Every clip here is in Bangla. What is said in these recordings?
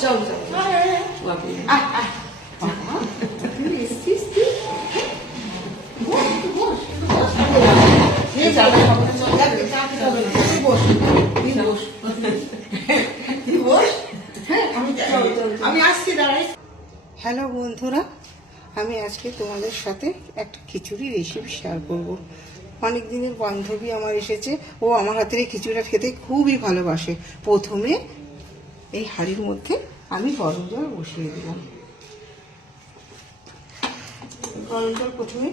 দাঁড়াই oh, ah, ah. হ্যালো বন্ধুরা আমি আজকে তোমাদের সাথে একটা খিচুড়ি রেসিপি শেয়ার করব। অনেক দিনের বান্ধবী আমার এসেছে ও আমার হাতের এই খিচুড়িটা খেতে খুবই ভালোবাসে। প্রথমে এই হাঁড়ির মধ্যে আমি গরম জল বসিয়ে দিলাম। গরম জল প্রথমে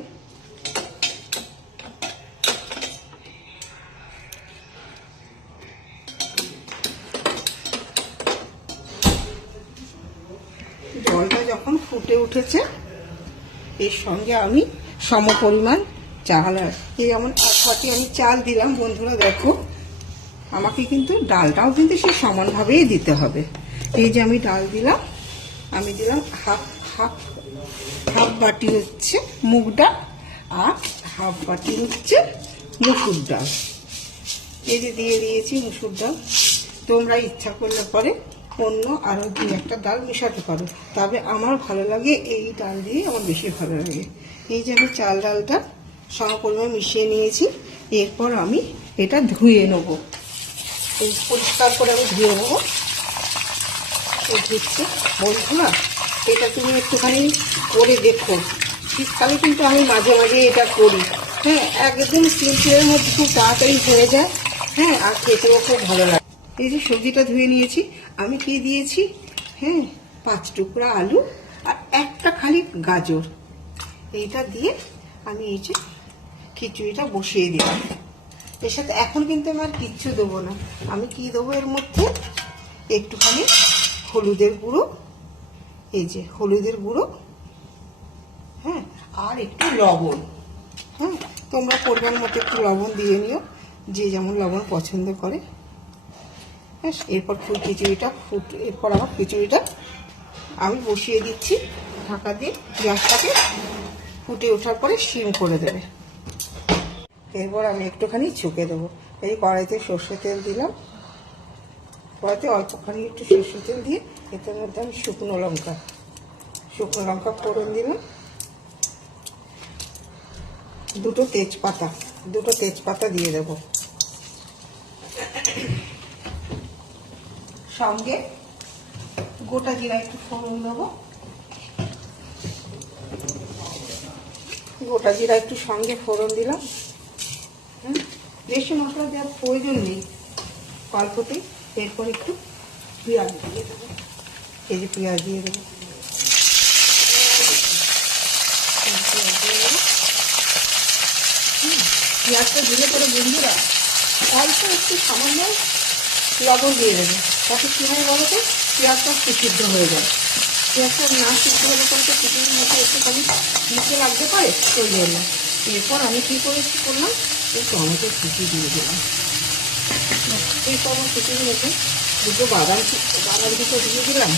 জলটা যখন ফুটে উঠেছে, এর সঙ্গে আমি সম পরিমাণ চাল এই যেমন আমি চাল দিলাম, বন্ধুরা দেখো। আমাকে কিন্তু ডালটাও কিন্তু সে সমানভাবেই দিতে হবে। এই যে আমি ডাল দিলাম, আমি দিলাম হাফ হাফ হাফ বাটি হচ্ছে মুগ ডাল আর হাফ বাটি হচ্ছে মুসুর ডাল। এই যে দিয়ে দিয়েছি মুসুর ডাল। তোমরা ইচ্ছা করলে পরে অন্য আরও দু একটা ডাল মেশাতে পারো, তবে আমার ভালো লাগে এই ডাল দিয়ে আমার বেশি ভালো লাগে। এই যে আমি চাল ডালটা সম পরিমাণে মিশিয়ে নিয়েছি, এরপর আমি এটা ধুয়ে নেব। এই পরিষ্কার করে আমি ধুয়ে নেব। এই ধুচ্ছে। বন্ধুরা এটা তুমি একটুখানি করে দেখো। শীতকালে কিন্তু আমি মাঝে মাঝে এটা করি। হ্যাঁ একদম সিম্পলের মধ্যে খুব তাড়াতাড়ি হয়ে যায়। হ্যাঁ আর খেতেও খুব ভালো লাগে। এই যে সবজিটা ধুয়ে নিয়েছি, আমি কি দিয়েছি? হ্যাঁ পাঁচ টুকরা আলু আর একটা খালি গাজর। এইটা দিয়ে আমি এই যে খিচুড়িটা বসিয়ে দিলাম। এর সাথে এখন কিন্তু আমি আর কিচ্ছু দেবো না। আমি কি দেবো এর মধ্যে? একটুখানি হলুদের গুঁড়ো। এই যে হলুদের গুঁড়ো। হ্যাঁ আর একটু লবণ। হ্যাঁ তোমরা পরিমাণ মতো একটু লবণ দিয়ে নিও। যে যেমন লবণ পছন্দ করে। হ্যাঁ এরপর ফুল খিচুড়িটা ফুট, এরপর আমার খিচুড়িটা আমি বসিয়ে দিচ্ছি। ঢাকা দিয়ে গ্যাসটাকে ফুটে ওঠার পরে সিম করে দেবে। এরপর আমি একটুখানি ছুকে দেবো। এই কড়াইতে সর্ষে তেল দিলাম। কড়াইতে অল্পখানি একটু সর্ষে তেল দিয়ে এটার মধ্যে আমি শুকনো লঙ্কা শুকনো লঙ্কা ফোড়ন দিলাম। দুটো তেজপাতা দুটো তেজপাতা দিয়ে দেব। সঙ্গে গোটা জিরা একটু ফোড়ন দেবো। গোটা জিরা একটু সঙ্গে ফোড়ন দিলাম। বেশি মশলা দেওয়ার প্রয়োজন নেই। অল্পতেই, এরপর একটু পেঁয়াজ দিয়ে দেবো। এই যে পেঁয়াজ দিয়ে দেবো। পেঁয়াজটা দিলে পরে বন্ধুরা, অল্প একটু সামান্য লবণ দিয়ে দেবে। তাতে কী হয় বলো তো? পেঁয়াজটা একটু সিদ্ধ হয়ে যায়। পেঁয়াজটা না সিদ্ধ হলে পরে তো চিকেনের মধ্যে একটুখানি নিচে লাগতে পারে ওই জন্য। এরপর আমি কী করেছি করলাম? এই টমেটো কুচি দিয়ে দিলাম। এই টমেটো কুচির মধ্যে দুটো বাদাম বাদাম দুটো দিয়ে দিলাম।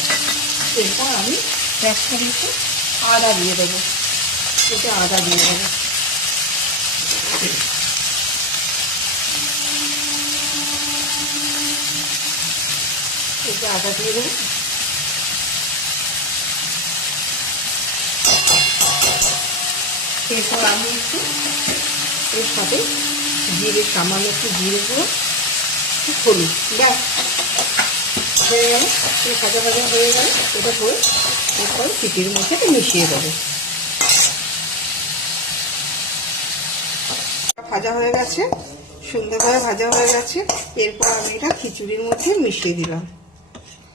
এরপর আমি এক চামচ আদা দিয়ে দেবো। এটা আদা দিয়ে দেবো। এটা আদা দিয়ে দেবো। এরপর আমি একটু এর সাথে জিরে, সামান্য একটু জিরে গুঁড়ো হলুদ, ব্যাস। হয়ে গেল। ভাজা ভাজা হয়ে গেল। এটা করে এরপর চিটির মধ্যে মিশিয়ে দেবো। ভাজা হয়ে গেছে। সুন্দরভাবে ভাজা হয়ে গেছে। এরপর আমি এটা খিচুড়ির মধ্যে মিশিয়ে দিলাম।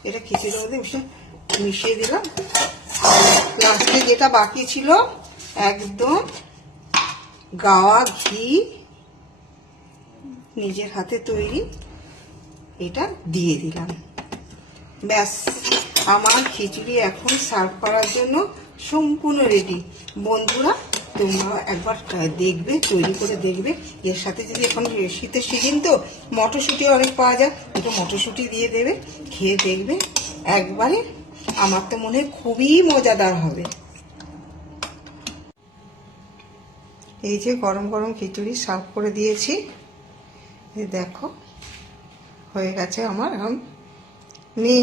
এটা খিচুড়ির মধ্যে মিশিয়ে দিলাম। লাস্টে যেটা বাকি ছিল একদম গাওয়া ঘি নিজের হাতে তৈরি, এটা দিয়ে দিলাম। ব্যাস, আমার খিচুড়ি এখন সার্ভ করার জন্য সম্পূর্ণ রেডি বন্ধুরা, তোমরা একবার দেখবে, তৈরি করে দেখবে। এর সাথে যদি এখন শীতের সিজন তো, মটরশুঁটি অনেক পাওয়া যায়, একটু মটরশুঁটি দিয়ে দেবে, খেয়ে দেখবে। একবারে আমার তো মনে হয় খুবই মজাদার হবে। এই যে গরম গরম খিচুড়ি সার্ভ করে দিয়েছি। দেখো হয়ে গেছে আমার এখন নিয়ে